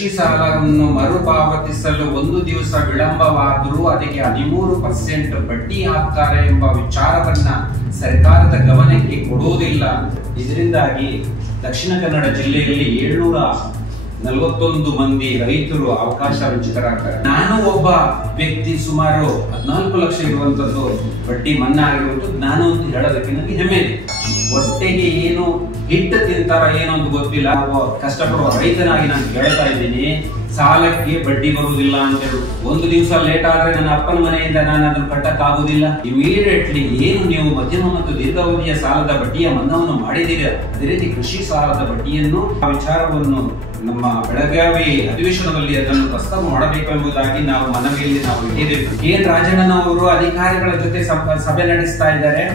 ಕೃಷಿ ಸಾಲವನ್ನು ಮರುಪಾವತಿಸಲು ಒಂದು ದಿವಸ ವಿಳಂಬವಾದರೂ ಅದಕ್ಕೆ 13% ಬಡ್ಡಿ ಹಾಕ್ತಾರೆ ಎಂಬ ವಿಚಾರವನ್ನ ಸರ್ಕಾರದ ಗಮನಕ್ಕೆ ಕೊಡುವುದಿಲ್ಲ. ಇದರಿಂದಾಗಿ ದಕ್ಷಿಣ ಕನ್ನಡ ಜಿಲ್ಲೆಯಲ್ಲಿ 741 ಮಂದಿ ರೈತರು ಅವಕಾಶ ವಂಚಿತರಾಗ್ತಾರೆ. ನಾನು ಒಬ್ಬ ವ್ಯಕ್ತಿ ಸುಮಾರು 14 ಲಕ್ಷ ಇರುವಂತದ್ದು ಬಡ್ಡಿ ಮನ್ನಾ ಆಗಿರುವಂತದ್ದು ನಾನು ಅಂತ ಹೇಳೋದಕ್ಕೆ ನನಗೆ ಹೆಮ್ಮೆ ಇದೆ. ಹೊಟ್ಟೆಗೆ ಏನು ಹಿಟ್ಟು ತಿಂತಾರ ಏನೋ ಅಂತ ಗೊತ್ತಿಲ್ಲ. ಕಷ್ಟಪಡುವ ರೈತನಾಗಿ ನಾನು ಹೇಳ್ತಾ ಇದ್ದೀನಿ, ಸಾಲಕ್ಕೆ ಬಡ್ಡಿ ಬರುವುದಿಲ್ಲ ಅಂತ ಹೇಳಿ ಒಂದು ದಿವಸ ಲೇಟ್ ಆದ್ರೆ ನನ್ನ ಅಪ್ಪನ ಮನೆಯಿಂದ ನಾನು ಅದನ್ನು ಕಟ್ಟಕ್ಕಾಗುವುದಿಲ್ಲ. ಇಮಿಡಿಯೇಟ್ಲಿ ಏನು ನೀವು ಮಧ್ಯಮ ಮತ್ತು ದೀರ್ಘಾವಧಿಯ ಸಾಲದ ಬಡ್ಡಿಯ ಮನ್ನಾವನ್ನು ಮಾಡಿದ್ದೀರಾ, ಅದೇ ರೀತಿ ಕೃಷಿ ಸಾಲದ ಬಡ್ಡಿಯನ್ನು ಆ ವಿಚಾರವನ್ನು ನಮ್ಮ ಬೆಳಗಾವಿ ಅಧಿವೇಶನದಲ್ಲಿ ಅದನ್ನು ಪ್ರಸ್ತಾವ ಮಾಡಬೇಕು ಎಂಬುದಾಗಿ ನಾವು ಮನವಿಯಲ್ಲಿ ನಾವು ಇಟ್ಟಿದ್ದೇವೆ. ಕೆ.ಎನ್. ರಾಜಣ್ಣನವರು ಅಧಿಕಾರಿಗಳ ಜೊತೆ ಸಭೆ ನಡೆಸ್ತಾ ಇದ್ದಾರೆ.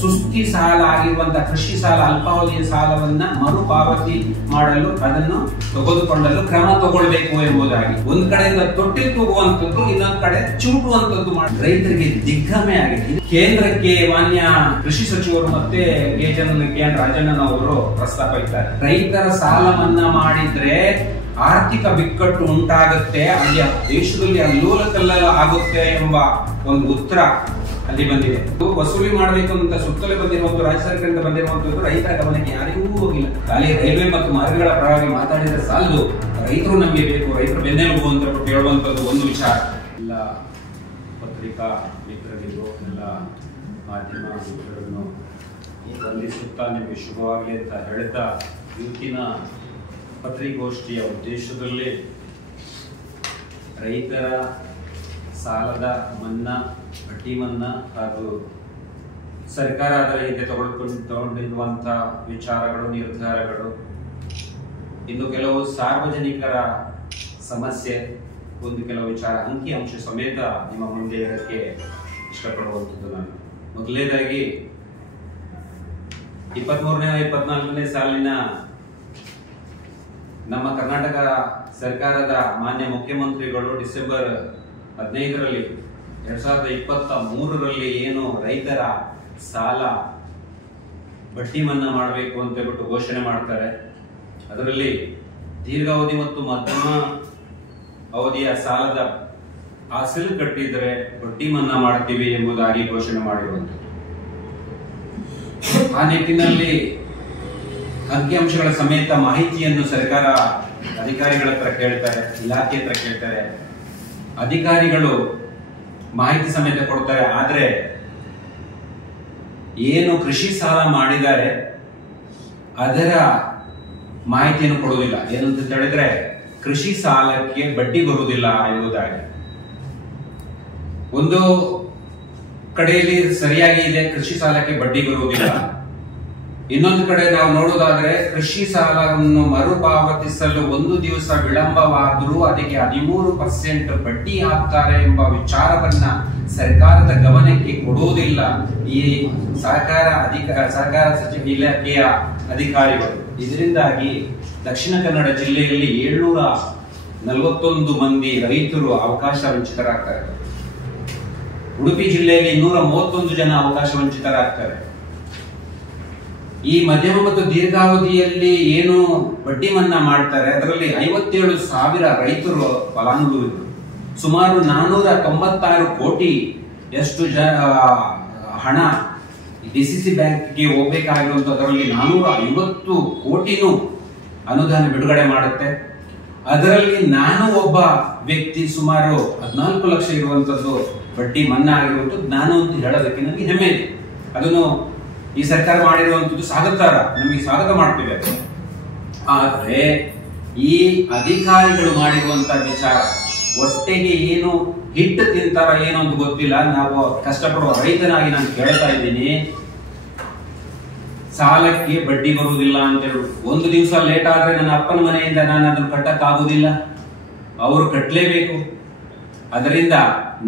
ಸುಸ್ತಿ ಸಾಲ ಆಗಿರುವಂತಹ ಕೃಷಿ ಸಾಲ, ಅಲ್ಪಾವಧಿಯ ಸಾಲವನ್ನ ಮರುಪಾವತಿ ಮಾಡಲು ಅದನ್ನು ತೆಗೆದುಕೊಳ್ಳಲು ಕ್ರಮ ತಗೊಳ್ಬೇಕು ಎಂಬುದಾಗಿ ಒಂದ್ ಕಡೆಯಿಂದ ತೊಟ್ಟಿ ತೂಗುವಂತದ್ದು, ಇನ್ನೊಂದ್ ಕಡೆ ಚೂಟುವಂತದ್ದು ಮಾಡಿ ರೈತರಿಗೆ ದಿಗ್ಭ್ರಮೆ ಆಗಿದೆ. ಕೇಂದ್ರಕ್ಕೆ ಮಾನ್ಯ ಕೃಷಿ ಸಚಿವರು ಮತ್ತೆ ಕೆ.ಎನ್. ರಾಜಣ್ಣನವರು ಪ್ರಸ್ತಾಪ ಇದ್ದಾರೆ. ರೈತರ ಸಾಲ ಮನ್ನಾ ಮಾಡಿದ್ರೆ ಆರ್ಥಿಕ ಬಿಕ್ಕಟ್ಟು ಉಂಟಾಗುತ್ತೆ, ಅಲ್ಲಿ ದೇಶದಲ್ಲಿ ಅಲ್ಲೋಲ ಕಲ್ಲೋಲ ಆಗುತ್ತೆ ಎಂಬ ಒಂದು ಉತ್ತರ ಅಲ್ಲಿ ಬಂದಿದೆ. ವಸೂಲಿ ಮಾಡಬೇಕು ಅಂತ ಸುತ್ತಲೇ ಬಂದಿರುವಂತಹ ರಾಜ್ಯ ಸರ್ಕಾರದಿಂದ ಬಂದಿರುವಂತದ್ದು ರೈತರ ಗಮನಕ್ಕೆ ಯಾರಿಗೂ ಹೋಗಿಲ್ಲ. ಖಾಲಿ ರೈಲ್ವೆ ಮತ್ತು ಮಾರ್ಗಗಳ ಪರವಾಗಿ ಮಾತಾಡಿದ್ರೆ ಸಾಲದು, ರೈತರು ನಮಗೆ ಬೇಕು, ರೈತರು ಬೆನ್ನೆಲುಬು ಅಂತ ಹೇಳುವಂತದ್ದು ಒಂದು ವಿಚಾರ. ಎಲ್ಲ ಪತ್ರಿಕಾ ಮಿತ್ರರಿಗೂ ಎಲ್ಲ ಮಾಧ್ಯಮ ಮಿತ್ರರನ್ನು ವಂದಿಸುತ್ತಾ ನಿಮಗೆ ಶುಭವಾಗಲಿ ಅಂತ ಹೇಳ್ತಾ, ಇವತ್ತಿನ ಪತ್ರಿಕಾಗೋಷ್ಠಿಯ ಉದ್ದೇಶದಲ್ಲಿ ರೈತರ ಸಾಲದ ಮನ್ನಾ, ಬಡ್ಡಿ ಮನ್ನಾ ಹಾಗೂ ಸರ್ಕಾರ ಅದರ ಹಿಂದೆ ತಗೊಂಡಿರುವಂತಹ ವಿಚಾರಗಳು, ನಿರ್ಧಾರಗಳು, ಇನ್ನು ಕೆಲವು ಸಾರ್ವಜನಿಕರ ಸಮಸ್ಯೆ, ಒಂದು ಕೆಲವು ವಿಚಾರ ಅಂಕಿ ಅಂಶ ಸಮೇತ ನಿಮ್ಮ ಮುಂದೆ ಇಡಕ್ಕೆ ಇಷ್ಟಪಡುವಂಥದ್ದು. ನಾನು ಮೊದಲನೇದಾಗಿ 23-24ನೇ ಸಾಲಿನ ನಮ್ಮ ಕರ್ನಾಟಕ ಸರ್ಕಾರದ ಮಾನ್ಯ ಮುಖ್ಯಮಂತ್ರಿಗಳು ಡಿಸೆಂಬರ್ 15ರಲ್ಲಿ 2023ರಲ್ಲಿ ಏನು ರೈತರ ಸಾಲ ಬಡ್ಡಿ ಮನ್ನಾ ಮಾಡಬೇಕು ಅಂತ ಹೇಳ್ಬಿಟ್ಟು ಘೋಷಣೆ ಮಾಡ್ತಾರೆ. ಅದರಲ್ಲಿ ದೀರ್ಘಾವಧಿ ಮತ್ತು ಮಧ್ಯಮ ಅವಧಿಯ ಸಾಲದ ಅಸಲು ಕಟ್ಟಿದ್ರೆ ಬಡ್ಡಿ ಮನ್ನಾ ಮಾಡ್ತೀವಿ ಎಂಬುದಾಗಿ ಘೋಷಣೆ ಮಾಡಿರುವಂಥದ್ದು. ಆ ನಿಟ್ಟಿನಲ್ಲಿ ಅಂಕಿಅಂಶಗಳ ಸಮೇತ ಮಾಹಿತಿಯನ್ನು ಸರ್ಕಾರ ಅಧಿಕಾರಿಗಳ ಹತ್ರ ಕೇಳ್ತಾರೆ, ಇಲಾಖೆ ಹತ್ರ ಕೇಳ್ತಾರೆ. ಅಧಿಕಾರಿಗಳು ಮಾಹಿತಿ ಸಮೇತ ಕೊಡ್ತಾರೆ. ಆದ್ರೆ ಏನು ಕೃಷಿ ಸಾಲ ಮಾಡಿದ್ದಾರೆ ಅದರ ಮಾಹಿತಿಯನ್ನು ಕೊಡುವುದಿಲ್ಲ. ಏನಂತ ಹೇಳಿದ್ರೆ ಕೃಷಿ ಸಾಲಕ್ಕೆ ಬಡ್ಡಿ ಬರುವುದಿಲ್ಲ ಎಂಬುದಾಗಿ ಒಂದು ಕಡೆಯಲ್ಲಿ ಸರಿಯಾಗಿ ಇದೆ, ಕೃಷಿ ಸಾಲಕ್ಕೆ ಬಡ್ಡಿ ಬರುವುದಿಲ್ಲ. ಇನ್ನೊಂದು ಕಡೆ ನಾವು ನೋಡುವುದಾದ್ರೆ ಕೃಷಿ ಸಾಲವನ್ನು ಮರುಪಾವತಿಸಲು ಒಂದು ದಿವಸ ವಿಳಂಬವಾದರೂ ಅದಕ್ಕೆ 13% ಬಡ್ಡಿ ಹಾಕ್ತಾರೆ ಎಂಬ ವಿಚಾರವನ್ನ ಸರ್ಕಾರದ ಗಮನಕ್ಕೆ ಕೊಡುವುದಿಲ್ಲ ಈ ಸಹಕಾರ ಸಚಿವ ಇಲಾಖೆಯ ಅಧಿಕಾರಿಗಳು. ಇದರಿಂದಾಗಿ ದಕ್ಷಿಣ ಕನ್ನಡ ಜಿಲ್ಲೆಯಲ್ಲಿ 741 ಮಂದಿ ರೈತರು ಅವಕಾಶ ವಂಚಿತರಾಗ್ತಾರೆ. ಉಡುಪಿ ಜಿಲ್ಲೆಯಲ್ಲಿ 231 ಜನ ಅವಕಾಶ ವಂಚಿತರಾಗ್ತಾರೆ. ಈ ಮಧ್ಯಮ ಮತ್ತು ದೀರ್ಘಾವಧಿಯಲ್ಲಿ ಏನು ಬಡ್ಡಿ ಮನ್ನಾ ಮಾಡ್ತಾರೆ ಅದರಲ್ಲಿ 57,000 ರೈತರು ಫಲಾನುಭವಿಗಳು. ಸುಮಾರು 496 ಕೋಟಿ ಎಷ್ಟು ಹಣ ಡಿಸಿಸಿ ಬ್ಯಾಂಕ್ಗೆ ಹೋಗ್ಬೇಕಾಗಿರುವಂತದ್ರಲ್ಲಿ 450 ಕೋಟಿನೂ ಅನುದಾನ ಬಿಡುಗಡೆ ಮಾಡುತ್ತೆ. ಅದರಲ್ಲಿ ನಾನು ಒಬ್ಬ ವ್ಯಕ್ತಿ ಸುಮಾರು 14 ಲಕ್ಷ ಇರುವಂತದ್ದು ಬಡ್ಡಿ ಮನ್ನಾ ಆಗಿರುವಂತದ್ದು ನಾನು ಅಂತ ಹೇಳೋದಕ್ಕೆ ನನಗೆ ಹೆಮ್ಮೆ ಇದೆ. ಅದನ್ನು ಈ ಸರ್ಕಾರ ಮಾಡಿರುವಂತದ್ದು ಸ್ವಾಗತಾರ್ಹ, ನಮಗೆ ಸ್ವಾಗತ ಮಾಡ್ತೇವೆ. ಆದ್ರೆ ಈ ಅಧಿಕಾರಿಗಳು ಮಾಡಿರುವಂತಹ ವಿಚಾರ, ಹೊಟ್ಟೆಗೆ ಏನು ಹಿಟ್ಟು ತಿಂತಾರ ಏನೋ ಅಂತ ಗೊತ್ತಿಲ್ಲ. ನಾವು ಕಷ್ಟಪಡುವ ರೈತನಾಗಿ ನಾನು ಕೇಳ್ತಾ ಇದ್ದೀನಿ, ಸಾಲಕ್ಕೆ ಬಡ್ಡಿ ಬರುವುದಿಲ್ಲ ಅಂತ ಹೇಳಿ ಒಂದು ದಿವಸ ಲೇಟ್ ಆದ್ರೆ ನನ್ನ ಅಪ್ಪನ ಮನೆಯಿಂದ ನಾನು ಅದನ್ನು ಕಟ್ಟಕ್ಕಾಗುವುದಿಲ್ಲ, ಅವರು ಕಟ್ಟಲೇಬೇಕು. ಅದರಿಂದ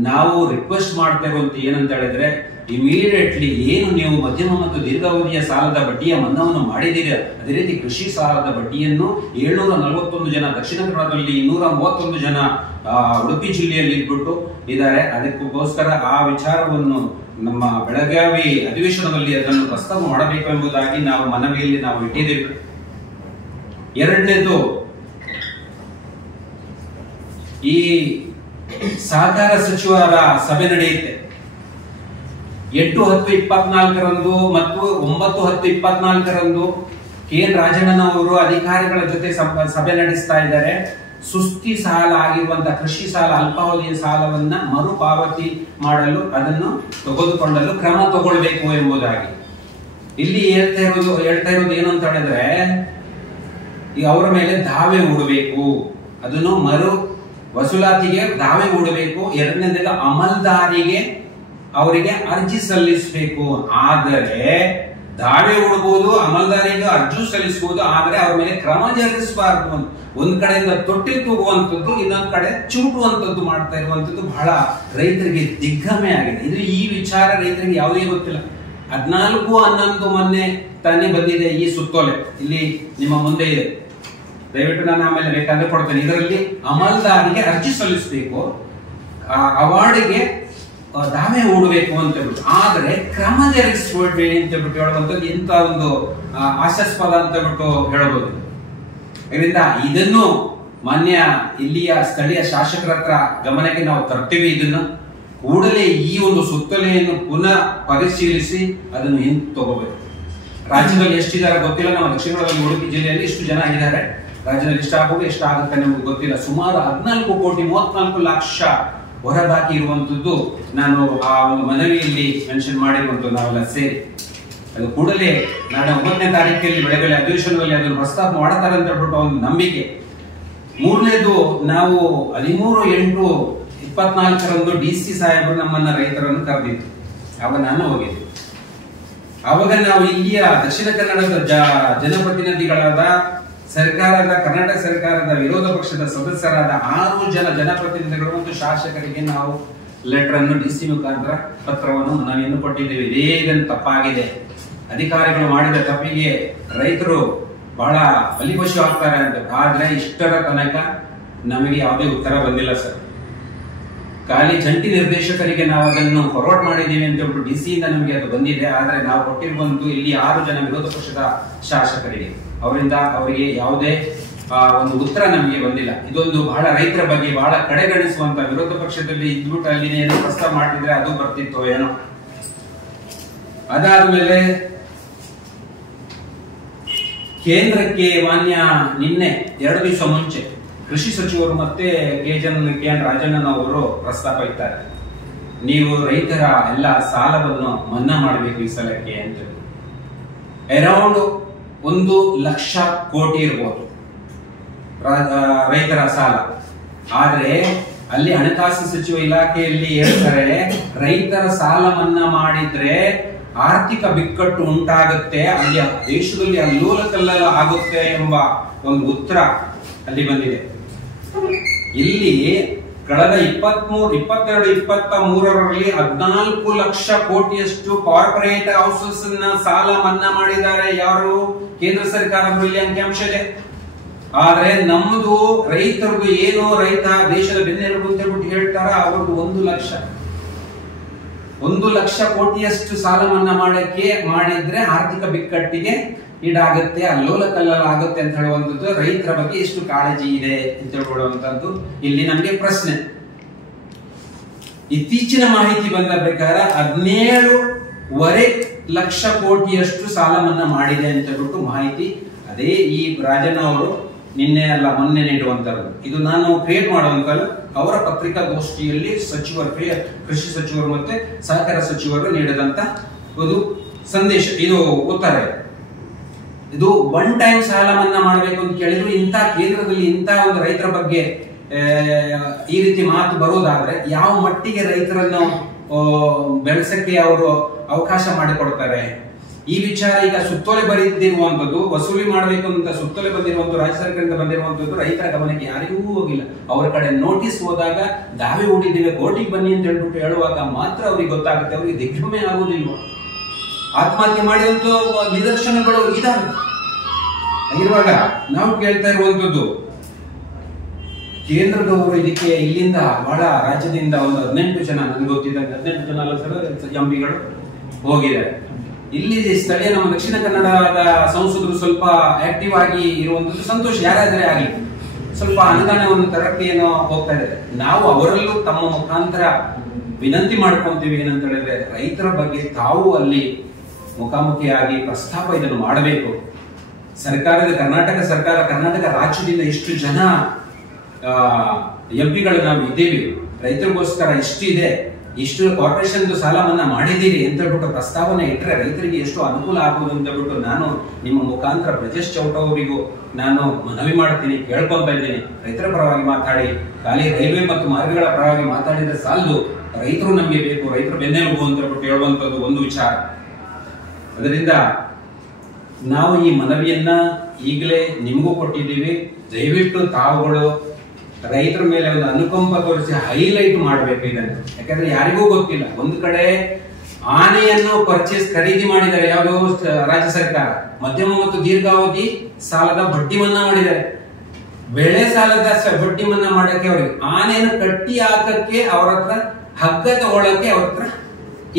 ನಾವು ರಿಕ್ವೆಸ್ಟ್ ಮಾಡ್ತಾ ಇರುವಂತ ಏನಂತ ಹೇಳಿದ್ರೆ, ಇಮಿಡಿಯೇಟ್ಲಿ ಏನು ನೀವು ಮಧ್ಯಮ ಮತ್ತು ದೀರ್ಘಾವಧಿಯ ಸಾಲದ ಬಡ್ಡಿಯ ಮನ್ನಾವನ್ನು ಮಾಡಿದ್ದೀರಾ, ಅದೇ ರೀತಿ ಕೃಷಿ ಸಾಲದ ಬಡ್ಡಿಯನ್ನು 741 ಜನ ದಕ್ಷಿಣ ಕನ್ನಡದಲ್ಲಿ, 231 ಜನ ಉಡುಪಿ ಜಿಲ್ಲೆಯಲ್ಲಿ ಇಟ್ಬಿಟ್ಟು ಇದ್ದಾರೆ. ಅದಕ್ಕೋಸ್ಕರ ಆ ವಿಚಾರವನ್ನು ನಮ್ಮ ಬೆಳಗಾವಿ ಅಧಿವೇಶನದಲ್ಲಿ ಅದನ್ನು ಪ್ರಸ್ತಾವ ಮಾಡಬೇಕು ಎಂಬುದಾಗಿ ನಾವು ಮನವಿಯಲ್ಲಿ ನಾವು ಇಟ್ಟಿದ್ದೇವೆ. ಎರಡನೇದು ಈ ಸಹಕಾರ ಸಚಿವರ ಸಭೆ ನಡೆಯುತ್ತೆ 8-10-24 ಮತ್ತು 9-10-24 ಕೆ.ಎನ್. ರಾಜಣ್ಣನವರು ಅಧಿಕಾರಿಗಳ ಜೊತೆ ಸಭೆ ನಡೆಸ್ತಾ ಇದ್ದಾರೆ. ಸುಸ್ತಿ ಸಾಲ ಆಗಿರುವಂತಹ ಕೃಷಿ ಸಾಲ, ಅಲ್ಪಾವಧಿಯ ಸಾಲವನ್ನ ಮರುಪಾವತಿ ಮಾಡಲು, ಅದನ್ನು ತೆಗೆದುಕೊಳ್ಳಲು ಕ್ರಮ ತಗೊಳ್ಬೇಕು ಎಂಬುದಾಗಿ ಇಲ್ಲಿ ಹೇಳ್ತಾ ಇರೋದು ಏನು ಅಂತ ಹೇಳಿದ್ರೆ, ಈಗ ಅವರ ಮೇಲೆ ದಾವೆ ಹೂಡಬೇಕು, ಅದನ್ನು ಮರು ವಸೂಲಾತಿಗೆ ದಾವೆ ಹೂಡಬೇಕು. ಎರಡನೇದಾಗ ಅಮಲ್ದಾರಿಗೆ ಅವರಿಗೆ ಅರ್ಜಿ ಸಲ್ಲಿಸಬೇಕು. ಆದರೆ ದಾವೆ ಹೂಡಬಹುದು, ಅಮಲ್ದಾರಿಗೆ ಅರ್ಜಿ ಸಲ್ಲಿಸಬಹುದು, ಆದ್ರೆ ಅವ್ರ ಮೇಲೆ ಕ್ರಮ ಜರುಗಿಸಬಾರದು. ಒಂದ್ ಕಡೆಯಿಂದ ತೊಟ್ಟಿ ತೂಗುವಂತದ್ದು, ಇನ್ನೊಂದ್ ಕಡೆ ಚೂಟುವಂತದ್ದು ಮಾಡ್ತಾ ಇರುವಂತದ್ದು ಬಹಳ ರೈತರಿಗೆ ದಿಗ್ಭ್ರಮೆ ಆಗಿದೆ. ಇದು ಈ ವಿಚಾರ ರೈತರಿಗೆ ಯಾವುದೇ ಗೊತ್ತಿಲ್ಲ. 14-11 ಮೊನ್ನೆ ತಾನೇ ಬಂದಿದೆ ಈ ಸುತ್ತೋಲೆ, ಇಲ್ಲಿ ನಿಮ್ಮ ಮುಂದೆ ಇದೆ. ದಯವಿಟ್ಟು ನಾನು ಆಮೇಲೆ ಬೇಕಾದ್ರೆ ಕೊಡ್ತೇನೆ. ಇದರಲ್ಲಿ ಅಮಲ್ದಾರಿಗೆ ಅರ್ಜಿ ಸಲ್ಲಿಸಬೇಕು, ಅವಾರ್ಡ್ಗೆ ದಾವೆ ಹೂಡಬೇಕು ಅಂತ ಹೇಳ್ಬಿಟ್ಟು, ಆದ್ರೆ ಕ್ರಮ ಜರುಗಿಸ್ಕೊಳ್ಬೇಡಿ ಅಂತ ಹೇಳ್ಬಿಟ್ಟು ಹೇಳುವಂತದ್ದು ಇಂಥ ಒಂದು ಹಾಸ್ಯಾಸ್ಪದ ಅಂತ ಹೇಳ್ಬಿಟ್ಟು ಹೇಳಬಹುದು. ಇದರಿಂದ ಇದನ್ನು ಮಾನ್ಯ ಇಲ್ಲಿಯ ಸ್ಥಳೀಯ ಶಾಸಕರ ಹತ್ರ ಗಮನಕ್ಕೆ ನಾವು ತರ್ತೀವಿ. ಇದನ್ನು ಕೂಡಲೇ ಈ ಒಂದು ಸುತ್ತೋಲೆಯನ್ನು ಪುನಃ ಪರಿಶೀಲಿಸಿ ಅದನ್ನು ಹಿಂದೆ ತಗೋಬೇಕು. ರಾಜ್ಯದಲ್ಲಿ ಎಷ್ಟಿದ್ದಾರೆ ಗೊತ್ತಿಲ್ಲ, ನಮ್ಮ ದಕ್ಷಿಣ ಉಡುಪಿ ಜಿಲ್ಲೆಯಲ್ಲಿ ಇಷ್ಟು ಜನ ಇದ್ದಾರೆ. ರಾಜ್ಯದಲ್ಲಿ ಎಷ್ಟಾಗುತ್ತೆ ಎಷ್ಟಾಗುತ್ತೆ ನಮ್ಗೆ ಗೊತ್ತಿಲ್ಲ. ಸುಮಾರು 14,34,00,000 ಹೊರಬಾಕಿ ಇರುವಂತದ್ದು ನಾನು ಆ ಒಂದು ಮನವಿಯಲ್ಲಿ ಮೆನ್ಷನ್ ಮಾಡಿರುವಂತದ್ದು ನಾವೆಲ್ಲ ಸೇರಿ. ಅದು ಕೂಡಲೇ ನಾಳೆ 9ನೇ ತಾರೀಕಲ್ಲಿ ಬೆಳಗ್ಗೆ ಅಧಿವೇಶನದಲ್ಲಿ ಅದನ್ನು ಪ್ರಸ್ತಾಪ ಮಾಡ್ತಾರೆ ಅಂತ ಹೇಳ್ಬಿಟ್ಟು ಒಂದು ನಂಬಿಕೆ. ಮೂರನೇದು, ನಾವು 13/8/24 DC ಸಾಹೇಬರು ನಮ್ಮನ್ನ ರೈತರನ್ನು ಕರೆದಿದ್ರು. ಆವಾಗ ನಾನು ಹೋಗಿದ್ದೆ. ಆವಾಗ ನಾವು ಇಲ್ಲಿಯ ದಕ್ಷಿಣ ಕನ್ನಡದ ಜನಪ್ರತಿನಿಧಿಗಳಾದ ಕರ್ನಾಟಕ ಸರ್ಕಾರದ ವಿರೋಧ ಪಕ್ಷದ ಸದಸ್ಯರಾದ 6 ಜನ ಜನಪ್ರತಿನಿಧಿಗಳು ಮತ್ತು ಶಾಸಕರಿಗೆ ನಾವು ಲೆಟರ್ ಅನ್ನು DC ಮುಖಾಂತರ ಪತ್ರವನ್ನು ಮನವಿಯನ್ನು ಕೊಟ್ಟಿದ್ದೇವೆ. ಇದೇನು ತಪ್ಪಾಗಿದೆ, ಅಧಿಕಾರಿಗಳು ಮಾಡಿದ ತಪ್ಪಿಗೆ ರೈತರು ಬಹಳ ಬಲಿಪಶು ಆಗ್ತಾರೆ ಅಂತ. ಆದ್ರೆ ಇಷ್ಟರ ತನಕ ನಮಗೆ ಯಾವುದೇ ಉತ್ತರ ಬಂದಿಲ್ಲ ಸರ್. ಖಾಲಿ ಜಂಟಿ ನಿರ್ದೇಶಕರಿಗೆ ನಾವು ಅದನ್ನು ಫಾರ್ವರ್ಡ್ ಮಾಡಿದ್ದೀವಿ ಅಂತ ಹೇಳ್ಬಿಟ್ಟು DC ಇಂದ ನಮಗೆ ಅದು ಬಂದಿದೆ. ಆದ್ರೆ ನಾವು ಕೊಟ್ಟಿರುವಂತೂ ಇಲ್ಲಿ 6 ಜನ ವಿರೋಧ ಪಕ್ಷದ ಶಾಸಕರಿಗೆ, ಅವರಿಗೆ ಯಾವುದೇ ಒಂದು ಉತ್ತರ ನಮಗೆ ಬಂದಿಲ್ಲ. ಇದೊಂದು ಬಹಳ ರೈತರ ಬಗ್ಗೆ ಬಹಳ ಕಡೆಗಣಿಸುವಂತ, ವಿರೋಧ ಪಕ್ಷದಲ್ಲಿ ಇದ್ಬಿಟ್ಟು ಅಲ್ಲಿ ಏನೋ ಪ್ರಸ್ತಾವ ಮಾಡಿದ್ರೆ ಅದು ಬರ್ತಿತ್ತು ಏನೋ. ಅದಾದ್ಮೇಲೆ ಕೇಂದ್ರಕ್ಕೆ ಮಾನ್ಯ ನಿನ್ನೆ 2 ದಿವಸ ಮುಂಚೆ ಕೃಷಿ ಸಚಿವರು ಮತ್ತೆ ಕೆ.ಎನ್. ರಾಜಣ್ಣನವರು ಪ್ರಸ್ತಾಪ ಇದ್ದಾರೆ, ನೀವು ರೈತರ ಎಲ್ಲ ಸಾಲವನ್ನು ಮನ್ನಾ ಮಾಡಬೇಕು ಈ ಸಲಕ್ಕೆ ಅಂತ. ಅರೌಂಡ್ 1,00,000 ಕೋಟಿ ಇರ್ಬೋದು ರೈತರ ಸಾಲ. ಆದ್ರೆ ಅಲ್ಲಿ ಹಣಕಾಸು ಸಚಿವ ಇಲಾಖೆಯಲ್ಲಿ ಹೇಳ್ತಾರೆ, ರೈತರ ಸಾಲ ಮನ್ನಾ ಮಾಡಿದ್ರೆ ಆರ್ಥಿಕ ಬಿಕ್ಕಟ್ಟು ಉಂಟಾಗುತ್ತೆ, ಅಲ್ಲಿ ದೇಶದಲ್ಲಿ ಅಲ್ಲೋಲ ಕಲ್ಲೋಲ ಆಗುತ್ತೆ ಎಂಬ ಒಂದು ಉತ್ತರ ಅಲ್ಲಿ ಬಂದಿದೆ. ಇಲ್ಲಿ ಕಳೆದ 22-23ರಲ್ಲಿ 14 ಲಕ್ಷ ಕೋಟಿಯಷ್ಟು ಕಾರ್ಪೊರೇಟ್ ಹೌಸಸ್ ಸಾಲ ಮನ್ನಾ ಮಾಡಿದ್ದಾರೆ. ಯಾರು? ಕೇಂದ್ರ ಸರ್ಕಾರಗಳು. ಇಲ್ಲಿ ಅಂಕಿಅಂಶ ಇದೆ. ಆದ್ರೆ ನಮ್ದು ರೈತರದು ಏನೋ, ರೈತ ದೇಶದ ಬೆನ್ನೆಲುಬು ಅಂತ ಹೇಳ್ಬಿಟ್ಟು ಹೇಳ್ತಾರ, ಅವ್ರದ್ದು 1 ಲಕ್ಷ ಕೋಟಿಯಷ್ಟು ಸಾಲ ಮನ್ನಾ ಮಾಡಿದ್ರೆ ಆರ್ಥಿಕ ಬಿಕ್ಕಟ್ಟಿಗೆ ಈಡಾಗುತ್ತೆ, ಅಲ್ಲೋಲ ಕಲ್ಲೋಲ ಆಗುತ್ತೆ ಅಂತ ಹೇಳುವಂತದ್ದು. ರೈತರ ಬಗ್ಗೆ ಎಷ್ಟು ಕಾಳಜಿ ಇದೆ ಅಂತ ಹೇಳ್ಬಿಡುವಂತದ್ದು ಇಲ್ಲಿ ನಮ್ಗೆ ಪ್ರಶ್ನೆ. ಇತ್ತೀಚಿನ ಮಾಹಿತಿ ಬಂದ ಪ್ರಕಾರ 17.5 ಲಕ್ಷ ಕೋಟಿಯಷ್ಟು ಸಾಲ ಮನ್ನಾ ಮಾಡಿದೆ ಅಂತ ಹೇಳ್ಬಿಟ್ಟು ಮಾಹಿತಿ. ಅದೇ ಈ ರಾಜಣ್ಣ ಅವರು ನಿನ್ನೆ ಅಲ್ಲ ಮೊನ್ನೆ ನೀಡುವಂತದ್ದು. ಇದು ನಾನು ಕ್ರಿಯೇಟ್ ಮಾಡುವಂತಲ್ಲ, ಅವರ ಪತ್ರಿಕಾಗೋಷ್ಠಿಯಲ್ಲಿ ಕೃಷಿ ಸಚಿವರು ಮತ್ತೆ ಸಹಕಾರ ಸಚಿವರು ನೀಡಿದಂತ ಒಂದು ಸಂದೇಶ, ಇದು ಉತ್ತರ. ಇದು 1 ಟೈಮ್ ಸಾಲ ಮನ್ನಾ ಮಾಡಬೇಕು ಅಂತ ಕೇಳಿದ್ರು. ಇಂಥ ಕೇಂದ್ರದಲ್ಲಿ ಇಂಥ ಒಂದು ರೈತರ ಬಗ್ಗೆ ಈ ರೀತಿ ಮಾತು ಬರೋದಾದ್ರೆ ಯಾವ ಮಟ್ಟಿಗೆ ರೈತರನ್ನು ಬೆಳೆಸಕ್ಕೆ ಅವರು ಅವಕಾಶ ಮಾಡಿಕೊಡ್ತಾರೆ? ಈ ವಿಚಾರ ಈಗ ಸುತ್ತೋಲೆ ಬರೆದಿರುವಂತದ್ದು, ವಸೂಲಿ ಮಾಡಬೇಕು ಅಂತ ಸುತ್ತೋಲೆ ಬಂದಿರುವಂತದ್ದು, ರಾಜ್ಯ ಸರ್ಕಾರದಿಂದ ಬಂದಿರುವಂತದ್ದು ರೈತರ ಗಮನಕ್ಕೆ ಯಾರಿಗೂ ಹೋಗಿಲ್ಲ. ಅವರ ಕಡೆ ನೋಟಿಸ್ ಹೋದಾಗ ದಾವೆ ಹೂಡಿದ್ದೇವೆ ಕೋರ್ಟಿಗೆ ಬನ್ನಿ ಅಂತ ಹೇಳ್ಬಿಟ್ಟು ಹೇಳುವಾಗ ಮಾತ್ರ ಅವ್ರಿಗೆ ಗೊತ್ತಾಗುತ್ತೆ. ಅವರಿಗೆ ದಿಗ್ಭ್ರಮೆ ಆಗುವುದಿಲ್ಲ. ಆತ್ಮಹತ್ಯೆ ಮಾಡಿದಂತ ನಿದರ್ಶನಗಳು ಇದಾವೆ. ಇರುವಾಗ ನಾವು ಕೇಳ್ತಾ ಇರುವಂತದ್ದು, ಕೇಂದ್ರದವರು ಇದಕ್ಕೆ ಇಲ್ಲಿಂದ ಬಹಳ ರಾಜ್ಯದಿಂದ ಒಂದು 18 ಜನ, ನನಗೆ ಗೊತ್ತಿದ್ದಂಗೆ 18 ಜನ ಎಂಪಿಗಳು ಹೋಗಿದ್ದಾರೆ. ಇಲ್ಲಿ ಸ್ಥಳೀಯ ನಮ್ಮ ದಕ್ಷಿಣ ಕನ್ನಡದ ಸಂಸದರು ಸ್ವಲ್ಪ ಆಕ್ಟಿವ್ ಆಗಿ ಇರುವಂತದ್ದು ಸಂತೋಷ, ಯಾರಾದ್ರೆ ಆಗಲಿ. ಸ್ವಲ್ಪ ಅನುದಾನವನ್ನು ತರಕ್ಕೆ ಏನೋ ಹೋಗ್ತಾ ಇದ್ದಾರೆ. ನಾವು ಅವರಲ್ಲೂ ತಮ್ಮ ಮುಖಾಂತರ ವಿನಂತಿ ಮಾಡ್ಕೊಂತೀವಿ ಏನಂತ ಹೇಳಿದ್ರೆ, ರೈತರ ಬಗ್ಗೆ ತಾವು ಅಲ್ಲಿ ಮುಖಾಮುಖಿಯಾಗಿ ಪ್ರಸ್ತಾಪ ಇದನ್ನು ಮಾಡಬೇಕು. ಕರ್ನಾಟಕ ಸರ್ಕಾರ, ಕರ್ನಾಟಕ ರಾಜ್ಯದಿಂದ ಇಷ್ಟು ಜನ ಎಂಪಿಗಳು ನಾವು ಇದ್ದೀವಿ, ರೈತರಿಗೋಸ್ಕರ ಇಷ್ಟಿದೆ, ಇಷ್ಟು ಕಾರ್ಪೊರೇಷನ್ ಸಾಲ ಮನ್ನಾ ಮಾಡಿದ್ದೀರಿ ಅಂತ ಹೇಳ್ಬಿಟ್ಟು ಪ್ರಸ್ತಾವನೆ ಇಟ್ಟರೆ ರೈತರಿಗೆ ಎಷ್ಟು ಅನುಕೂಲ ಆಗುವುದು ಅಂತ ಹೇಳ್ಬಿಟ್ಟು ನಾನು ನಿಮ್ಮ ಮುಖಾಂತರ ಬ್ರಜೇಶ್ ಚೌಟ ಅವರಿಗೂ ನಾನು ಮನವಿ ಮಾಡ್ತೀನಿ, ಕೇಳ್ಕೊಂತ ಇದ್ದೀನಿ. ರೈತರ ಪರವಾಗಿ ಮಾತಾಡಿ, ಖಾಲಿ ರೈಲ್ವೆ ಮತ್ತು ಮಾರ್ಗಗಳ ಪರವಾಗಿ ಮಾತಾಡಿದ್ರೆ ಸಾಲದು, ರೈತರು ನಮಗೆ ಬೇಕು, ರೈತರು ಬೆನ್ನೆಲುಬು ಅಂತ ಹೇಳ್ಬಿಟ್ಟು ಹೇಳುವಂತದ್ದು ಒಂದು ವಿಚಾರ. ಅದರಿಂದ ನಾವು ಈ ಮನವಿಯನ್ನ ಈಗಲೇ ನಿಮಗೂ ಕೊಟ್ಟಿದ್ದೀವಿ. ದಯವಿಟ್ಟು ತಾವುಗಳು ರೈತರ ಮೇಲೆ ಒಂದು ಅನುಕಂಪ ತೋರಿಸಿ ಹೈಲೈಟ್ ಮಾಡಬೇಕು ಇದನ್ನು. ಯಾಕಂದ್ರೆ ಯಾರಿಗೂ ಗೊತ್ತಿಲ್ಲ. ಒಂದು ಕಡೆ ಆನೆಯನ್ನು ಖರೀದಿ ಮಾಡಿದ್ದಾರೆ ಯಾವುದೋ ರಾಜ್ಯ ಸರ್ಕಾರ, ಮಧ್ಯಮ ಮತ್ತು ದೀರ್ಘಾವಧಿ ಸಾಲದ ಬಡ್ಡಿ ಮನ್ನಾ ಮಾಡಿದ್ದಾರೆ. ಬೆಳೆ ಸಾಲದ ಬಡ್ಡಿ ಮನ್ನಾ ಮಾಡಕ್ಕೆ ಅವ್ರಿಗೆ ಆನೆಯನ್ನು ಕಟ್ಟಿ ಹಾಕಕ್ಕೆ ಅವ್ರ ಹತ್ರ ಹಗ್ಗ ತಗೊಳಕ್ಕೆ ಅವ್ರ ಹತ್ರ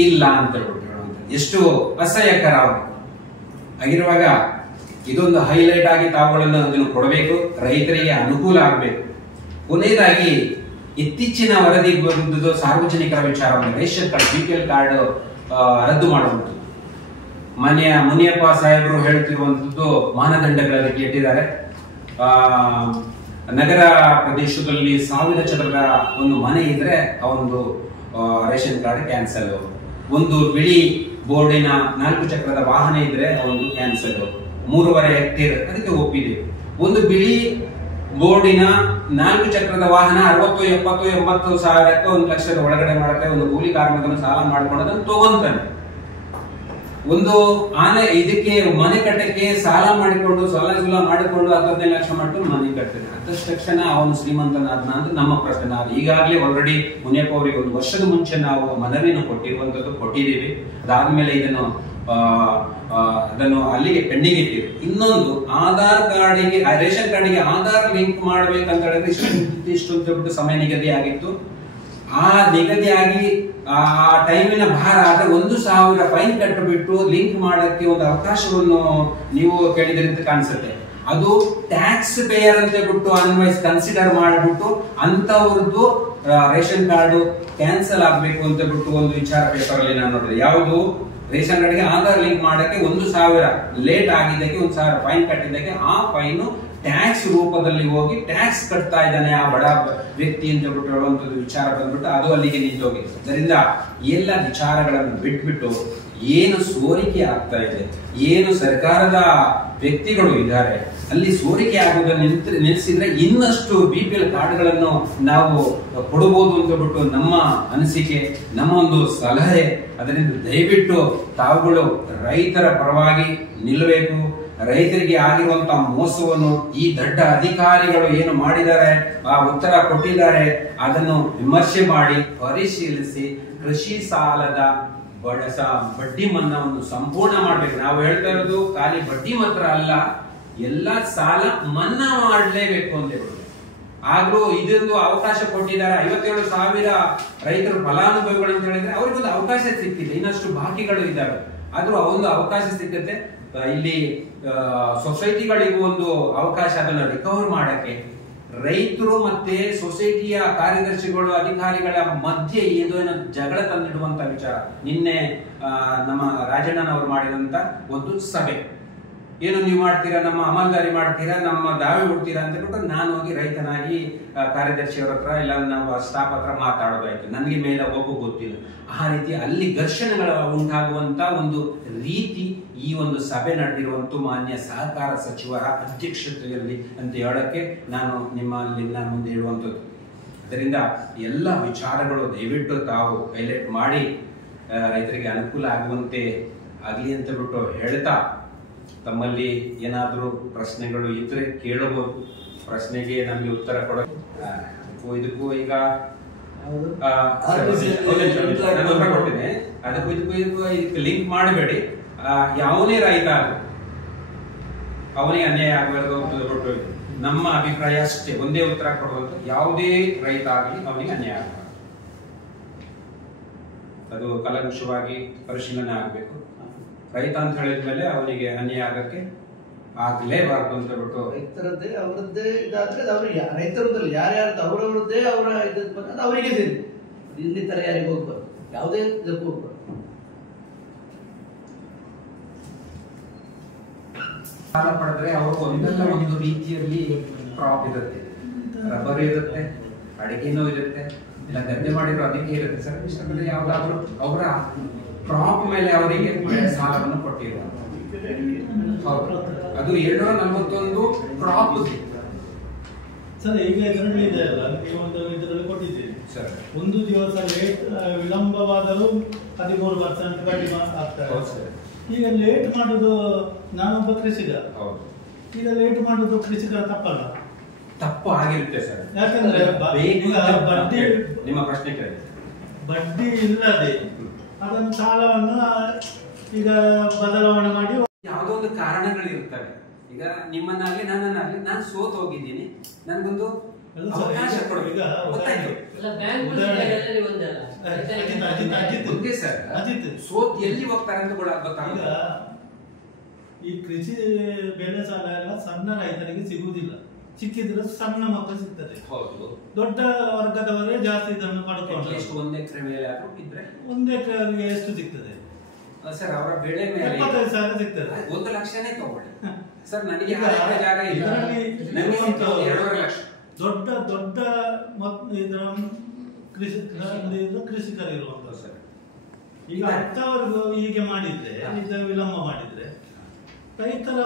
ಇಲ್ಲ ಅಂತ ಹೇಳ್ಬಿಟ್ಟು ಎಷ್ಟು ಅಸಹ್ಯಕರ ಆಗಿರುವಾಗ ಇದೊಂದು ಹೈಲೈಟ್ ಆಗಿ ತಾವುಗಳನ್ನು ಅದನ್ನು ಕೊಡಬೇಕು, ರೈತರಿಗೆ ಅನುಕೂಲ ಆಗಬೇಕು. ಕೊನೆಯದಾಗಿ ಇತ್ತೀಚಿನ ವರದಿ ಬಂದದ್ದು ಸಾರ್ವಜನಿಕರ ವಿಚಾರವನ್ನು, ರೇಷನ್ ಕಾರ್ಡ್, BPL ಕಾರ್ಡ್ ರದ್ದು ಮಾಡುವಂಥದ್ದು. ಮುನಿಯಪ್ಪ ಸಾಹೇಬರು ಹೇಳ್ತಿರುವಂತದ್ದು ಮಾನದಂಡಗಳಲ್ಲಿ ಇಟ್ಟಿದ್ದಾರೆ. ನಗರ ಪ್ರದೇಶದಲ್ಲಿ 1000 ಚದರದ ಒಂದು ಮನೆ ಇದ್ರೆ ಅವೊಂದು ರೇಷನ್ ಕಾರ್ಡ್ ಕ್ಯಾನ್ಸಲ್. ಒಂದು ಬಿಳಿ ಬೋರ್ಡಿನ 4 ಚಕ್ರದ ವಾಹನ ಇದ್ರೆ ಒಂದು ಕ್ಯಾನ್ಸಲ್. 3.5 ಹೆಕ್ಟೇರ್ ಅದಕ್ಕೆ ಒಪ್ಪಿದೆ. ಒಂದು ಬಿಳಿ ಬೋರ್ಡಿನ 4 ಚಕ್ರದ ವಾಹನ 60, 70, 80 ಸಾವಿರಕ್ಕೆ 1 ಲಕ್ಷದ ಒಳಗಡೆ ಮಾಡಕ್ಕೆ ಒಂದು ಕೂಲಿ ಕಾರ್ಮಿಕನ ಸಾಲ ಮಾಡ್ಕೊಂಡದನ್ನು ತಗೊಂತಾನೆ. ಒಂದು ಆನೆ ಇದಕ್ಕೆ ಮನೆ ಕಟ್ಟಕ್ಕೆ ಸಾಲ ಮಾಡಿಕೊಂಡು ಸುಲ ಮಾಡಿಕೊಂಡು 15 ಲಕ್ಷ ಮಾಡ್ಕೊಂಡು ಮನೆ ಕಟ್ತಾರೆ. ಅದಷ್ಟು ತಕ್ಷಣ ಅವನು ಶ್ರೀಮಂತನಾದ್ನ ಅಂತ ನಮ್ಮ ಪ್ರಶ್ನೆ. ನಾವು ಈಗಾಗಲೇ ಆಲ್ರೆಡಿ ಮುನಿಯಪ್ಪ ಅವರಿಗೆ 1 ವರ್ಷದ ಮುಂಚೆ ನಾವು ಮನವಿಯನ್ನು ಕೊಟ್ಟಿದ್ದೀವಿ. ಅದಾದ್ಮೇಲೆ ಅದನ್ನು ಅಲ್ಲಿಗೆ ಪೆಂಡಿಂಗ್ ಇಟ್ಟಿದೆ. ಇನ್ನೊಂದು ಆಧಾರ್ ಕಾರ್ಡಿಗೆ, ರೇಷನ್ ಕಾರ್ಡಿಗೆ ಆಧಾರ್ ಲಿಂಕ್ ಮಾಡ್ಬೇಕಂತ ಹೇಳಿದ್ರೆ ಇಷ್ಟು ಅಂತ ಹೇಳ್ಬಿಟ್ಟು ಸಮಯ ನಿಗದಿ ಆಗಿತ್ತು. ಆ ನಿಗದಿಯಾಗಿ ಆ ಟೈಮಿನ ಭಾರ ಆದ್ರೆ 1,000 ಫೈನ್ ಕಟ್ಟಬಿಟ್ಟು ಲಿಂಕ್ ಮಾಡಕ್ಕೆ ಒಂದು ಅವಕಾಶವನ್ನು ನೀವು ಕೇಳಿದ್ರಿ ಅಂತ ಕಾಣಿಸುತ್ತೆ. ಅದು ಟ್ಯಾಕ್ಸ್ ಪೇಯರ್ ಅಂತ ಬಿಟ್ಟು ಕನ್ಸಿಡರ್ ಮಾಡಿಬಿಟ್ಟು ಅಂತವ್ರದ್ದು ರೇಷನ್ ಕಾರ್ಡ್ ಕ್ಯಾನ್ಸಲ್ ಆಗ್ಬೇಕು ಅಂತ ಬಿಟ್ಟು ಒಂದು ವಿಚಾರ ಪೇಪರ್ ಅಲ್ಲಿ ನಾನು ನೋಡಿದೆ. ಯಾವುದು ರೇಷನ್ ಕಾರ್ಡ್ಗೆ ಆಧಾರ್ ಲಿಂಕ್ ಮಾಡಕ್ಕೆ 1,000 ಲೇಟ್ ಆಗಿದ್ದಕ್ಕೆ 1,000 ಫೈನ್ ಕಟ್ಟಿದ್ದಕ್ಕೆ ಆ ಫೈನು ಟ್ಯಾಕ್ಸ್ ರೂಪದಲ್ಲಿ ಹೋಗಿ ಟ್ಯಾಕ್ಸ್ ಕಟ್ತಾ ಇದ್ದಾನೆ ಆ ಬಡ ವ್ಯಕ್ತಿ ಅಂತ ಹೇಳ್ಬಿಟ್ಟು ಹೇಳುವಂತದ್ದು ವಿಚಾರ ಬಂದ್ಬಿಟ್ಟು ಅದು ಅಲ್ಲಿಗೆ ನಿಂತೋಗಿದೆ. ಅದರಿಂದ ಎಲ್ಲ ವಿಚಾರಗಳನ್ನು ಬಿಟ್ಬಿಟ್ಟು ಏನು ಸೋರಿಕೆ ಆಗ್ತಾ ಇದೆ, ಏನು ಸರ್ಕಾರದ ವ್ಯಕ್ತಿಗಳು ಇದ್ದಾರೆ ಅಲ್ಲಿ ಸೋರಿಕೆ ಆಗುವುದನ್ನು ನಿಲ್ಲಿಸಿದ್ರೆ ಇನ್ನಷ್ಟು BPL ಕಾರ್ಡ್ಗಳನ್ನು ನಾವು ಕೊಡಬಹುದು ಅಂತ ಹೇಳ್ಬಿಟ್ಟು ನಮ್ಮ ಅನಿಸಿಕೆ, ನಮ್ಮ ಒಂದು ಸಲಹೆ. ಅದರಿಂದ ದಯವಿಟ್ಟು ತಾವುಗಳು ರೈತರ ಪರವಾಗಿ ನಿಲ್ಲಬೇಕು. ರೈತರಿಗೆ ಆಗಿರುವಂತಹ ಮೋಸವನ್ನು ಈ ದೊಡ್ಡ ಅಧಿಕಾರಿಗಳು ಏನು ಮಾಡಿದ್ದಾರೆ, ಆ ಉತ್ತರ ಕೊಟ್ಟಿದ್ದಾರೆ, ಅದನ್ನು ವಿಮರ್ಶೆ ಮಾಡಿ ಪರಿಶೀಲಿಸಿ ಕೃಷಿ ಸಾಲದ ಬಡ್ಡಿ ಮನ್ನಾವನ್ನು ಸಂಪೂರ್ಣ ಮಾಡ್ಬೇಕು. ನಾವು ಹೇಳ್ತಾ ಇರೋದು ಖಾಲಿ ಬಡ್ಡಿ ಮಾತ್ರ ಅಲ್ಲ, ಎಲ್ಲ ಸಾಲ ಮನ್ನಾ ಮಾಡಲೇಬೇಕು ಅಂತ ಹೇಳಿ. ಆದ್ರೂ ಇದೊಂದು ಅವಕಾಶ ಕೊಟ್ಟಿದ್ದಾರೆ. 57,000 ರೈತರು ಫಲಾನುಭವಿಗಳು ಅಂತ ಹೇಳಿದ್ರೆ ಅವ್ರಿಗೊಂದು ಅವಕಾಶ ಸಿಕ್ಕಿದೆ. ಇನ್ನಷ್ಟು ಬಾಕಿಗಳು ಇದ್ದಾವೆ, ಆದ್ರೂ ಒಂದು ಅವಕಾಶ ಸಿಕ್ಕುತ್ತೆ. ಇಲ್ಲಿ ಸೊಸೈಟಿಗಳಿಗೂ ಒಂದು ಅವಕಾಶ ಅದನ್ನು ರಿಕವರ್ ಮಾಡಕ್ಕೆ. ರೈತರು ಮತ್ತೆ ಸೊಸೈಟಿಯ ಕಾರ್ಯದರ್ಶಿಗಳು ಅಧಿಕಾರಿಗಳ ಮಧ್ಯೆ ಏನೋ ಜಗಳ ತಂದಿಡುವಂತ ವಿಚಾರ. ನಿನ್ನೆ ನಮ್ಮ ರಾಜಣ್ಣನವರು ಮಾಡಿದಂತ ಒಂದು ಸಭೆ, ಏನು ನೀವು ಮಾಡ್ತೀರಾ, ನಮ್ಮ ಅಮಲ್ದಾರಿ ಮಾಡ್ತೀರಾ, ನಮ್ಮ ದಾವೆ ಬಿಡ್ತೀರಾ ಅಂತ ಹೇಳ್ಬಿಟ್ಟು ನಾನು ಹೋಗಿ ರೈತನಾಗಿ ಕಾರ್ಯದರ್ಶಿಯವರ ಹತ್ರ ಇಲ್ಲ ನಮ್ಮ ಸ್ಟಾಫ್ ಹತ್ರ ಮಾತಾಡೋದಾಯ್ತು. ನನಗೆ ಮೇಲೆ ಒಬ್ಬ ಗೊತ್ತಿಲ್ಲ. ಆ ರೀತಿ ಅಲ್ಲಿ ಘರ್ಷಣೆಗಳ ಉಂಟಾಗುವಂತ ಒಂದು ರೀತಿ ಈ ಒಂದು ಸಭೆ ನಡೆದಿರುವಂತ ಮಾನ್ಯ ಸಹಕಾರ ಸಚಿವರ ಅಧ್ಯಕ್ಷತೆಯಲ್ಲಿ ಅಂತ ಹೇಳಕ್ಕೆ ನಾನು ಮುಂದೆ ಹೇಳುವಂಥದ್ದು. ಅದರಿಂದ ಎಲ್ಲ ವಿಚಾರಗಳು ದಯವಿಟ್ಟು ತಾವು ಹೈಲೈಟ್ ಮಾಡಿ ರೈತರಿಗೆ ಅನುಕೂಲ ಆಗುವಂತೆ ಆಗಲಿ ಅಂತ ಬಿಟ್ಟು ಹೇಳ್ತಾ, ತಮ್ಮಲ್ಲಿ ಏನಾದರೂ ಪ್ರಶ್ನೆಗಳು ಇದ್ರೆ ಕೇಳಬಹುದು. ಪ್ರಶ್ನೆಗೆ ನಮಗೆ ಉತ್ತರ ಇದಕ್ಕೂ ಈಗ ಕೊಟ್ಟಿದೆ, ಇದಕ್ಕೆ ಲಿಂಕ್ ಮಾಡಬೇಡಿ. ಯಾವುದೇ ರೈತ ಅವನಿಗೆ ಅನ್ಯಾಯ ಆಗಬಾರದು ಅಂತ ನಮ್ಮ ಅಭಿಪ್ರಾಯ ಅಷ್ಟೇ. ಒಂದೇ ಉತ್ತರ ಕೊಡುವಂತ, ಯಾವುದೇ ರೈತ ಆಗಲಿ ಅವನಿಗೆ ಅನ್ಯಾಯ ಆಗಬಾರದು. ಅದು ಕಲಂಕುಷವಾಗಿ ಪರಿಶೀಲನೆ ಆಗಬೇಕು. ರೈತ ಅಂತ ಹೇಳಿದ್ಮೇಲೆ ಅವನಿಗೆ ಅನ್ಯಾಯ ಆಗಕ್ಕೆ ಆಗ್ಲೇಬಾರ್ದು ಅಂತ ಬಿಟ್ಟು ರೈತರದ್ದೇ ಅವರದ್ದೇ ಇದಾದ್ರೆ ಅವರು ರೈತರದ್ದಲ್ಲಿ ಯಾರ್ಯಾರ್ದು ಅವರವರದ್ದೇ ಅವರ ಇದು ಬಂದ್ರೆ ಅವರಿಗೆ ಸೇರಿ ಇನ್ನಿತರ ಯಾರಿಗೆ ಹೋಗ್ಬಾರ್ದು, ಯಾವುದೇ ಇದಕ್ಕೂ ಹೋಗ್ಬಾರ್ದು. ಸಾಲ ಪಡೆದ್ರೆ ಅವರು ಒಂದಲ್ಲ ಒಂದು ರೀತಿಯಲ್ಲಿ ಕ್ರಾಪ್ ಇರುತ್ತೆ, ರಬ್ಬರ್ ಇರುತ್ತೆ, ಅಡಿಕೆನೂ ಇರುತ್ತೆ, ಇಲ್ಲ ಗದ್ದೆ ಮಾಡಿರೋ ಅದಕ್ಕೆ ಇರುತ್ತೆ ಸರ್. ಇಷ್ಟರಲ್ಲಿ ಯಾವ್ದಾದ್ರು ಅವರ ಕ್ರಾಪ್ ಮೇಲೆ ಅವರಿಗೆ ಸಾಲವನ್ನು ಕೊಟ್ಟಿರುವ ಅದು 241 ಕ್ರಾಪ್ ಸರ್. ಈಗ ಇದರಲ್ಲಿ ಇದೆ ಅಲ್ಲ, ನೀವೊಂದು ಇದರಲ್ಲಿ ಕೊಟ್ಟಿದ್ದೀರಿ ಸರ್. ಒಂದು ದಿವಸ ಲೇಟ್ ವಿಳಂಬವಾದರೂ 13% ಕಡಿಮೆ ಆಗ್ತದೆ. ಈಗ ಲೇಟ್ ಮಾಡುದು, ನಾನೊಬ್ಬ ಕೃಷಿಕ, ಈಗ ಲೇಟ್ ಮಾಡುದು ಕೃಷಿಕರ ತಪ್ಪಲ್ಲ? ತಪ್ಪು ಆಗಿರುತ್ತೆ ಸರ್. ಯಾಕಂದ್ರೆ ಬಡ್ಡಿ, ನಿಮ್ಮ ಪ್ರಶ್ನೆ ಕೇಳಿ, ಬಡ್ಡಿ ಇಲ್ಲದೆ ಅದನ್ನು ಸಾಲವನ್ನು ಈಗ ಬದಲಾವಣೆ ಮಾಡಿ ಯಾವುದೋ ಒಂದು ಕಾರಣಗಳಿರ್ತವೆ. ಈಗ ನಿಮ್ಮನ್ನಾಗ್ಲಿ ನನ್ನನ್ನಾಗ್ಲಿ ನಾನು ಸೋತ್ ಹೋಗಿದ್ದೀನಿ, ನನ್ಗೊಂದು ಅವಕಾಶ ಕೊಡು. ಈಗ ಅಜಿತ್ ಸೋತ್ ಎಲ್ಲಿ ಹೋಗ್ತಾರೆ ಅಂತ ಗೊತ್ತಾಗ. ಈ ಕೃಷಿ ಬೆಳೆ ಸಾಲ ಎಲ್ಲ ಸಣ್ಣ ರೈತರಿಗೆ ಸಿಗುವುದಿಲ್ಲ, ಸಿಕ್ಕಿದ್ರೆ ಸಣ್ಣ ಮಕ್ಕಳು ಸಿಗ್ತದೆ. ಹೌದು, ದೊಡ್ಡ ವರ್ಗದವರೇ ಜಾಸ್ತಿ ಇದನ್ನು ಪಡ್ಕೊಂಡು. ಎಷ್ಟು 1 ಎಕರೆ ಮೇಲೆ ಇದ್ರೆ 1 ಎಕರೆಗೆ ಎಷ್ಟು ಸಿಗ್ತದೆ ಸರ್? ಅವರ ಬೆಳೆ ಮೇಲೆ 75,000 ಸಿಗ್ತದೆ. 1 ಲಕ್ಷನೇ ತಗೊಳ್ಳಿ ಸರ್. ನನಗೆ ಜಾಗ ಇಲ್ಲ, ನನಗೆ 2.5 ಲಕ್ಷ. ದೊಡ್ಡ ದೊಡ್ಡ ಇದರ ಕೃಷಿಕರು ಇರುವಂತ ಸರ್. ಈಗ ಅಂಥವ್ರಿಗೂ ಹೀಗೆ ಮಾಡಿದ್ರೆ, ಇದು ವಿಳಂಬ ಮಾಡಿದ್ರೆ ರೈತರ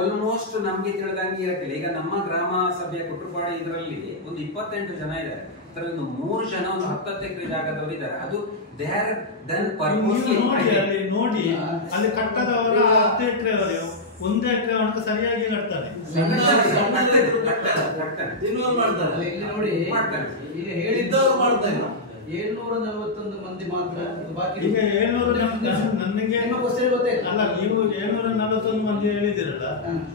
ಆಲ್ಮೋಸ್ಟ್ ನಮ್ಗೆ ತಿಳಿದಂಗೆ ಇರಕ್ಕಿಲ್ಲ. ಈಗ ನಮ್ಮ ಗ್ರಾಮ ಸಭೆಯ ಕುಟುಂಬಾಡಿ ಇದರಲ್ಲಿ ಒಂದು 28 ಜನ ಇದ್ದಾರೆ. ಅದರಲ್ಲಿ 3 ಜನ ಒಂದು 10 ಎಕರೆ ಜಾಗದವರು ಇದ್ದಾರೆ. ಅದು ದೇ ಆರ್ ಡನ್ ಪರ್ಪಸ್ಲಿ. ನೋಡಿ ಅಲ್ಲಿ ಕಟ್ಟದವರ 10 ಎಕರೆವರೆಗೂ 1 ಎಕರೆ ಅವನಿಗೆ ಸರಿಯಾಗಿ ಕಟ್ತಾನೆ. ನೋಡಿ ಈಗ ಹೇಳಿದ್ದವರು ಮಾಡ್ತಾರೆ. 741 ಮಂದಿ ಮಾತ್ರ ಬಾಕಿ. ಈಗ 700 ನನಗೆ ಅಲ್ಲ, ನೀವು 741 ಮಂದಿ ಹೇಳಿದಿರಲ್ಲ,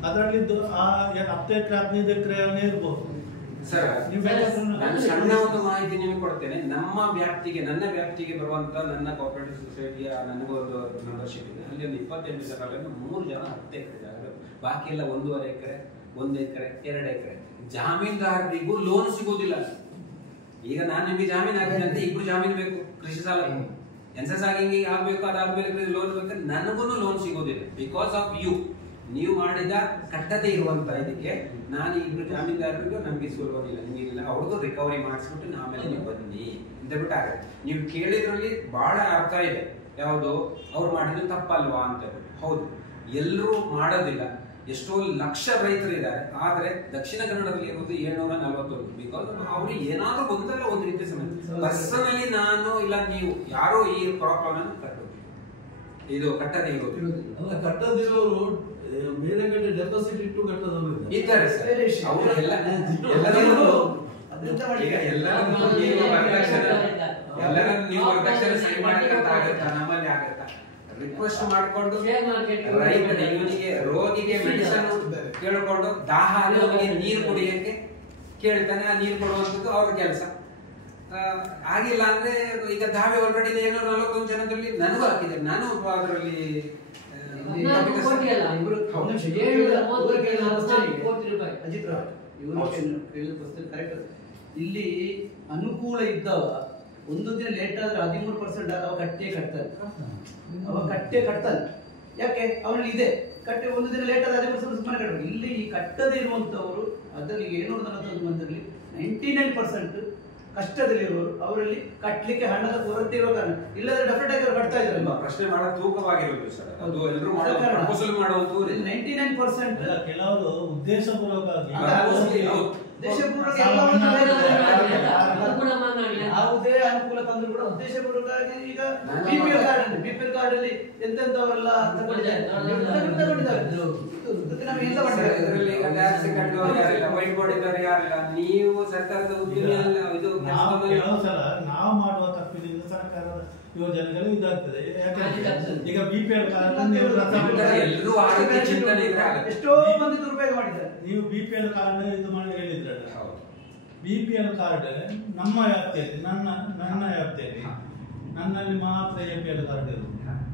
ಅದರಲ್ಲಿ 10 ಎಕರೆ 15 ಎಕರೆ ಅವನೇ ಇರ್ಬೋದು ಸರ್. ನಾನು ಸಣ್ಣ ಒಂದು ಮಾಹಿತಿ ನಿಮಗೆ ಕೊಡ್ತೇನೆ. ನಮ್ಮ ವ್ಯಾಪ್ತಿಗೆ, ನನ್ನ ವ್ಯಾಪ್ತಿಗೆ ಬರುವಂತ ನನ್ನ ಕೋಆಪರೇಟಿವ್ ಸೊಸೈಟಿಯ ನನಗೊಂದು ಮೆಂಬರ್ಶಿಪ್ ಇದೆ. ಅಲ್ಲಿ ಒಂದು 28 ಜನರಲ್ಲಿ 3 ಜನ 10 ಎಕರೆ ಜಾಗ, ಬಾಕಿ ಎಲ್ಲ 1.5 ಎಕರೆ, 1 ಎಕರೆ, 2 ಎಕರೆ. ಜಾಮೀನ್ದಾರರಿಗೂ ಲೋನ್ ಸಿಗೋದಿಲ್ಲ. ಈಗ ನಾನು ನಿಮಗೆ ಜಾಮೀನು ಆಗಿದೆ ಅಂತ 2 ಜಾಮೀನು ಬೇಕು ಕೃಷಿ ಸಾಲ. ಎನ್ಸೆಸ್ ಆಗಿ ಆಗ್ಬೇಕು, ಅದಾದ್ಮೇಲೆ ಲೋನ್ ಬೇಕು. ನನಗೂ ಲೋನ್ ಸಿಗೋದಿಲ್ಲ ಬಿಕಾಸ್ ಆಫ್ ಯು. ನೀವು ಮಾಡಿದ ಕಟ್ಟದೆ ಇರುವಂತ ಇದಕ್ಕೆ ನಾನು 2 ಜಾಮೀನ್ದಾರರಿಗೂ ನಮ್ಗೆ ಸಿಗೋದಿಲ್ಲ, ನಿಮಗಿಲ್ಲ. ಅವ್ರದ್ದು ರಿಕವರಿ ಮಾಡಿಸ್ಬಿಟ್ಟು ಆಮೇಲೆ ನೀವು ಬನ್ನಿ ಅಂತ ಬಿಟ್ಟು ಆಗುತ್ತೆ. ನೀವು ಕೇಳಿದ್ರಲ್ಲಿ ಬಹಳ ಅರ್ಥ ಇದೆ. ಯಾವುದು ಅವ್ರು ಮಾಡಿದ್ದು ತಪ್ಪಲ್ವಾ ಅಂತ. ಹೌದು, ಎಲ್ಲರೂ ಮಾಡೋದಿಲ್ಲ. ಎಷ್ಟೋ ಲಕ್ಷ ರೈತರು ಇದ್ದಾರೆ. ಆದ್ರೆ ದಕ್ಷಿಣ ಕನ್ನಡದಲ್ಲಿ ಇರುವುದು 741. ಬಿಕಾಸ್ ಅವರು ಏನಾದ್ರೂ ಒಂದಲ್ಲ ಒಂದು ರೀತಿ ಸಮಸ್ಯೆ. ಪರ್ಸನಲಿ ನಾನು ಇಲ್ಲ ನೀವು ಯಾರೋ ಈ ಪ್ರಾಬ್ಲಮ್ ಅನ್ನು ಇದು ಕಟ್ಟದೆ ಇರೋದು. ಕಟ್ಟದಿರೋರು ಬೇರೆ ಕಡೆ ಡೆಪಾಸಿಟ್ ಇಟ್ಟು ಕಟ್ಟದವರು ಇದ್ದಾರೆ ಸರ್. ಅವರು ಎಲ್ಲರನ್ನು ನೀವು ವರದಕ್ಷಿಣೆ ಸರಿ ಮಾಡಲಿಕ್ಕೆ ಆಗುತ್ತಾ? ನಮ್ಮಲ್ಲಿ ಆಗುತ್ತಾ? ರಿಕ್ವೆಸ್ಟ್ ಮಾಡಿಕೊಂಡು ರೈತನ ಇವನಿಗೆ ರೋಗಿಗೆ ಮೆಡಿಸನ್ ಕೇಳಿಕೊಂಡು ದಾಹ ಆದವನಿಗೆ ನೀರು ಕುಡಿಯಕ್ಕೆ ಕೇಳ್ತಾನೆ. ಆ ನೀರು ಕೊಡುವಂಥದ್ದು ಅವ್ರ ಕೆಲಸ. ಆಗಿಲ್ಲ ಅಂದ್ರೆ ಈಗ ದಾವೆ ಆಲ್ರೆಡಿ 741 ಜನದಲ್ಲಿ ನನಗೂ ಹಾಕಿದೆ. ನಾನು ಅದರಲ್ಲಿ ಇಲ್ಲಿ ಅನುಕೂಲ ಇದ್ದವ ಒಂದು ದಿನ ಲೇಟ್ ಆದ್ರೆ 13% ಅವ ಕಟ್ಟೆ ಕಟ್ತಾನೆ. ಯಾಕೆ ಅವನಲ್ಲಿ ಇದೆ ಕಟ್ಟೆ. ಒಂದು ದಿನ ಲೇಟ್ ಆದ್ರೆ 13% ಸುಮ್ಮನೆ ಕಟ್ಟಬೇಕು. ಇಲ್ಲಿ ಈ ಕಟ್ಟದೇ ಇರುವಂತವರು ಅದರಲ್ಲಿ 741 ಮಂದಿರಲ್ಲಿ 99% ಕಷ್ಟದಲ್ಲಿರುವವರು, ಅವರಲ್ಲಿ ಕಟ್ಟಲಿಕ್ಕೆ ಹಣದ ಕೊರತೆ ಇರೋ ಕಾರಣ. ಇಲ್ಲದ್ರೆ ಡೆಫಿನೆಟ್ ಆಗಿ ಕಟ್ತಾ ಇದ್ರಲ್ವಾ? ಪ್ರಶ್ನೆ ಮಾಡೋ ತೂಕವಾಗಿರೋದು ಸರ್. ಅದು ಎಲ್ಲರೂ ಪ್ರಪೋಸಲ್ ಮಾಡುವುದು 99% ಕೆಲವರು ಉದ್ದೇಶಪೂರ್ವಕವಾಗಿ ಯಾವುದೇ ಅನುಕೂಲ ತಂದ್ರು ಕೂಡ ಉದ್ದೇಶಪೂರ್ವಕವಾಗಿ. ಈಗ ಬಿಪಿಎಲ್ ಕಾರ್ಡ್ ಅಲ್ಲಿ ಎಂತೆಂತವರೆಲ್ಲ ತಗೊಂಡಿದ್ದಾರೆ. ನೀವು ಸರ್ಕಾರದ ಕೆಲವು ಸಲ ನಾವು ಮಾಡುವ ತಪ್ಪಿನಿಂದ ಸರ್ಕಾರದ ಯೋಜನೆಗಳು ಇದಾಗ್ತದೆ. ಯಾಕಂದ್ರೆ ಈಗ ಬಿಪಿಎಲ್ ಕಾರ್ಡ್ ಎಲ್ಲರೂ ಆರೋಗ್ಯ ಚಿಂತನೆ ಎಷ್ಟೋ ಮಂದಿ ದುರುಪಯೋಗ ಮಾಡಿದ್ದಾರೆ. ನೀವು ಬಿಪಿಎಲ್ ಕಾರ್ಡ್ ಇದು ಮಾಡಿ ಹೇಳಿದ್ರಲ್ಲ, ಬಿಪಿಎಲ್ ಕಾರ್ಡ್ ನಮ್ಮ ವ್ಯಾಪ್ತಿಯಲ್ಲಿ, ನನ್ನ ವ್ಯಾಪ್ತಿಯಲ್ಲಿ ನನ್ನಲ್ಲಿ ಮಾತ್ರ ಎಪಿಎಲ್ ಕಾರ್ಡ್ ಇರುವುದು.